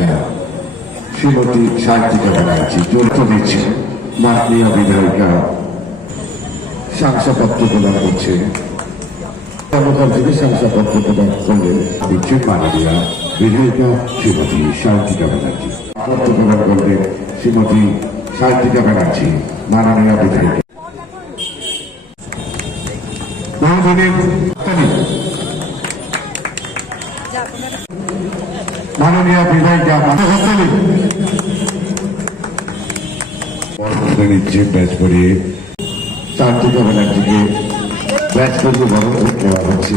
বিধায়িকা শ্রীমতী সাহিত্যিকা ব্যানার্জি যৌথ দিচ্ছে মাননীয় বিধায়িকা শংসাপত্র প্রদান করছে। কর্মকার থেকে শংসাপত্র প্রদান করলেন দিচ্ছে মাননীয় বিধায়িকা শ্রীমতী সাহিত্যিকা ব্যানার্জি। পত্র প্রদান করলেন শ্রীমতী সাহিত্যিকা ব্যানার্জি মাননীয় বিধায়িকা। মাননীয় বিধায়িকা নিচ্ছে ব্যাচ করিয়ে সাহিত্যিকা ব্যানার্জিকে ব্যাচ করিয়ে বড় দেওয়া হচ্ছে।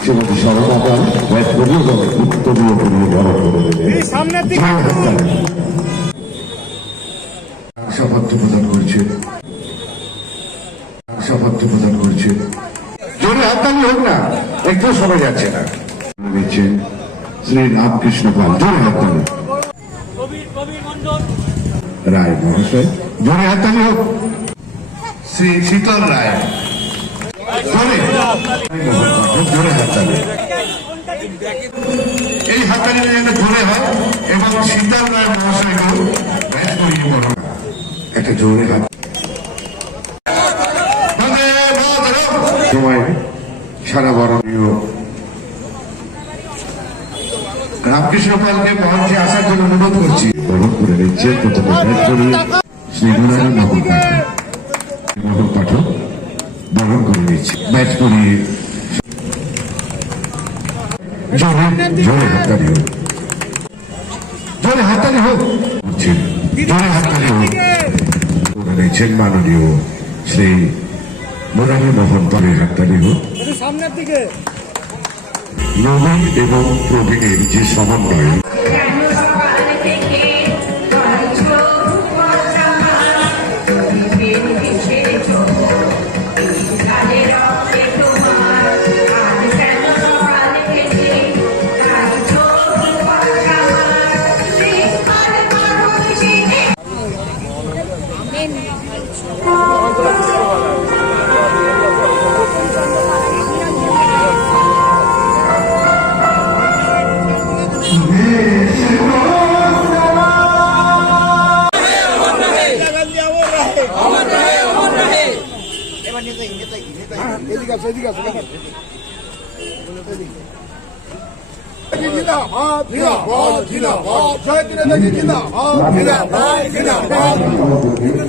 শ্রীমতী সরলা পাল ব্যাচ করিয়ে উত্তরীয় করিয়ে বড় করে দেবে। শপথ প্রদান করছে জোরে হাততালি হোক না, একটু সময় যাচ্ছে না। দিচ্ছেন শ্রী রামকৃষ্ণ পাল, জোরে হাততালি। রায় মহাশয়, জোরে হাততালি হোক। শ্রী শীতল রায়, জোরে হাততালি। এই হাততালি যেন জোরে হয় এবং শীতল রায় মহাশয়কেও ব্যাচ করিয়ে বড় একটা জোরে হাত সময় সারা বরণীয় রামকৃষ্ণ পালকে মঞ্চে আসার জন্য অনুরোধ করছি। বরণ করে নিচ্ছে প্রথমে ব্যাচ করিয়ে শ্রী নুরায়ণ মহল পাঠক বরণ করে নিচ্ছে ব্যাচ করিয়ে। জোরে হাততালি হোক, জোরে হাততালি হোক, জোরে হাততালি হোক। করে নিচ্ছেন মাননীয় শ্রী মুরারি মোহন, তবে হাততালি হোক। নবীন এবং প্রবীণের যে সমন্বয়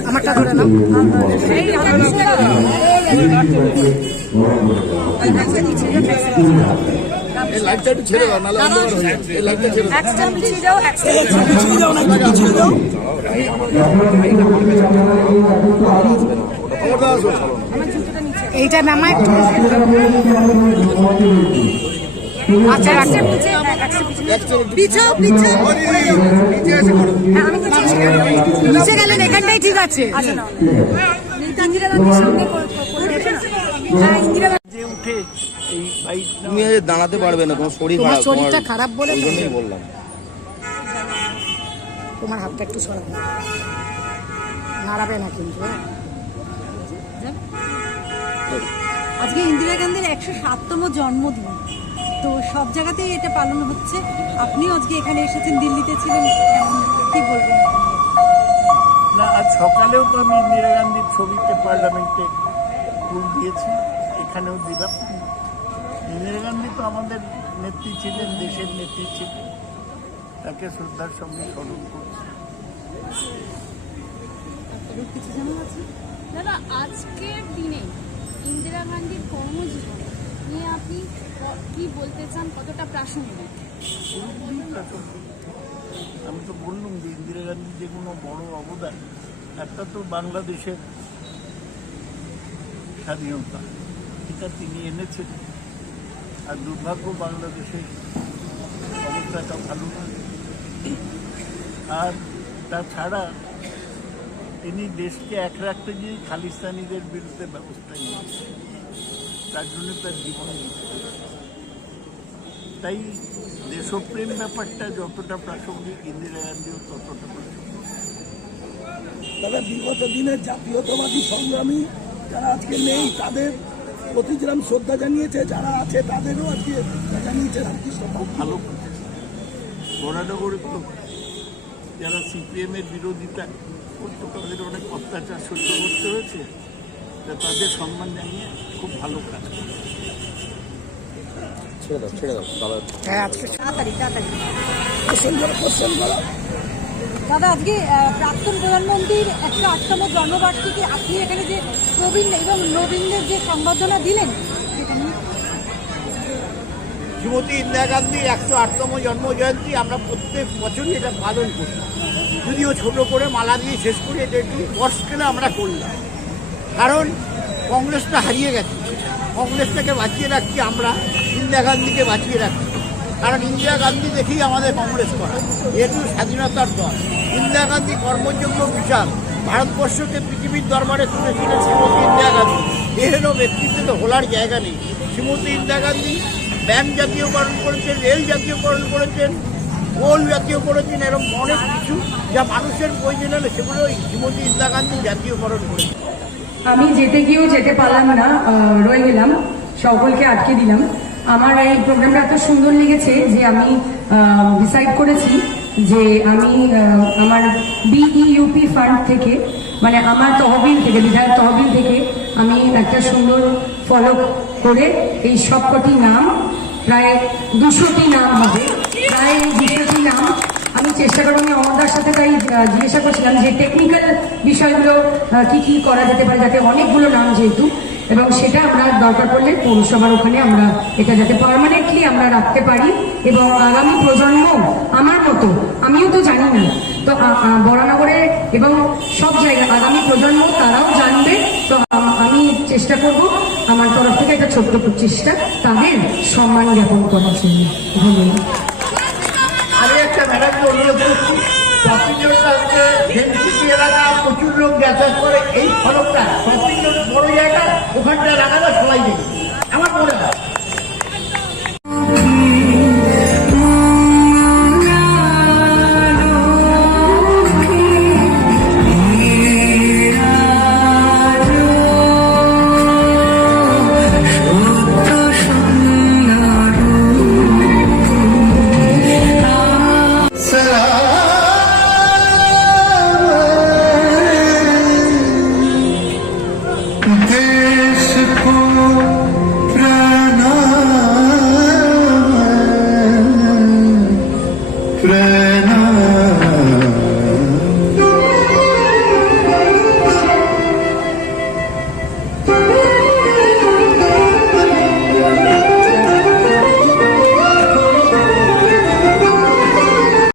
আমারটা ধরে না লাইটটা একটু ছেড়ে দাও, নাহলে এই লাইটটা ছেড়ে দাও। এইটা নামা একটু। আচ্ছা নিচে গেলেন, এখানটাই ঠিক আছে। তুমি দাঁড়াতে পারবে না, তোমার শরীরটা খারাপ বলে বললাম। তোমার হাতটা একটু সরাবে, নাড়াবে না কিন্তু। আজকে ইন্দিরা গান্ধীর 107তম জন্মদিন, তো সব জায়গাতেই এটা পালন হচ্ছে। আপনিও আজকে এখানে এসেছেন, দিল্লিতে ছিলেন, কি বলবেন? না, আজ সকালেও তো আমি ইন্দিরা গান্ধীর ছবিতে পার্লামেন্টে ফুল দিয়েছি, এখানেও দিলাম। ইন্দিরা গান্ধী তো আমাদের নেত্রী ছিলেন, দেশের নেত্রী ছিলেন, তাকে শ্রদ্ধার সঙ্গে স্মরণ করছি। কিছু জানা আছে দাদা? আজকের দিনে ইন্দিরা গান্ধীর কর্মজীবন নিয়ে আপনি কি বলতে চান, কতটা প্রাসঙ্গিক? আমি তো বললাম যে ইন্দিরা গান্ধীর যে কোনো বড় অবদান, একটা তো বাংলাদেশের স্বাধীনতা, এটা তিনি এনেছিলেন। আর দুর্ভাগ্য বাংলাদেশের অবস্থাটা ভালো না। আর তাছাড়া তিনি দেশকে এক রাখতে গিয়ে খালিস্তানিদের বিরুদ্ধে ব্যবস্থা নিয়েছেন, তার জন্য তার জীবন দিতে হবে। তাই দেশপ্রেম ব্যাপারটা যতটা প্রাসঙ্গিক, ইন্দিরা গান্ধীও ততটা প্রাসঙ্গিক। তবে বিগত দিনের জাতীয়তাবাদী সংগ্রামী যারা আজকে নেই, তাদের প্রতি যেরকম শ্রদ্ধা জানিয়েছে, যারা আছে তাদেরও আজকে জানিয়েছে রামকৃষ্ণ। ভালো বরানগরে তো যারা সিপিএম এর বিরোধিতা করতো তাদের অনেক অত্যাচার সহ্য করতে হয়েছে, তা তাদের সম্মান জানিয়ে খুব ভালো কাজ করে। তাড়াতাড়ি তাড়াতাড়ি কোশ্চেন করো। দাদা, আজকে প্রাক্তন প্রধানমন্ত্রীর 108তম জন্মবার্ষিকী, আপনি এখানে যে প্রবীণ এবং নবীনদের যে সংবর্ধনা দিলেন সেটা নিয়ে শ্রীমতী ইন্দিরা গান্ধীর 108তম জন্মজয়ন্তী আমরা প্রত্যেক বছরই এটা পালন করি, যদিও ছোট করে মালা দিয়ে শেষ করি, এটা একটু বড় স্কেলে আমরা করলাম। কারণ কংগ্রেসটা হারিয়ে গেছে, কংগ্রেসটাকে বাঁচিয়ে রাখছি আমরা, ইন্দিরা গান্ধীকে বাঁচিয়ে রাখছি। কারণ ইন্দিরা গান্ধী দেখেই আমাদের কংগ্রেস করা, যেহেতু স্বাধীনতার দল। ইন্দিরা গান্ধী কর্মযোগ্য বিশাল, ভারতবর্ষকে পৃথিবীর দরবারে তুলেছিলেন শ্রীমতী ইন্দিরা গান্ধী। এহেন ব্যক্তিত্বে তো ভোলার জায়গা নেই। শ্রীমতী ইন্দিরা গান্ধী ব্যাংক জাতীয়করণ করেছেন, রেল জাতীয়করণ করেছেন, কোল জাতীয় করেছেন, এরকম অনেক কিছু যা মানুষের প্রয়োজন হলে সেগুলো শ্রীমতী ইন্দিরা গান্ধী জাতীয়করণ করেছেন। আমি যেতে গিয়েও যেতে পারলাম না, রয়ে গেলাম, সকলকে আটকে দিলাম। আমার এই প্রোগ্রামটা এত সুন্দর লেগেছে যে আমি ডিসাইড করেছি যে আমি আমার বিইউপি ফান্ড থেকে, মানে আমার তহবিল থেকে, বিধায়ক তহবিল থেকে আমি একটা সুন্দর ফলো করে এই সবকটি নাম, প্রায় 200টি নাম হবে, প্রায় 200টি নাম আমি চেষ্টা করবো। আমি অমরদার সাথে তাই জিজ্ঞাসা করছিলাম যে টেকনিক্যাল বিষয়গুলো কি কি করা যেতে পারে, যাতে অনেকগুলো নাম যেহেতু, এবং সেটা আমরা দরকার পড়লে পৌরসভার ওখানে আমরা এটা যাতে পার্মানেন্টলি আমরা রাখতে পারি, এবং আগামী প্রজন্ম আমার মতো, আমিও তো জানি না, তো বরানগরে এবং সব জায়গায় আগামী প্রজন্ম তারাও জানবে। তো আমি চেষ্টা করব আমার তরফ থেকে একটা ছোট্ট চেষ্টা তাদের সম্মান জ্ঞাপন করার জন্য। ধন্যবাদ। আমি একটা ম্যাডামকে অনুরোধ করছি, শপিং রোডটা ডেনসিটি এলাকা, প্রচুর লোক যাতায়াত করে, এই ফলকটা শপিং রোড বড় জায়গা, ওখানটা লাগালে সবাই দেখবে আমার মনে হয়। देश को प्रणाम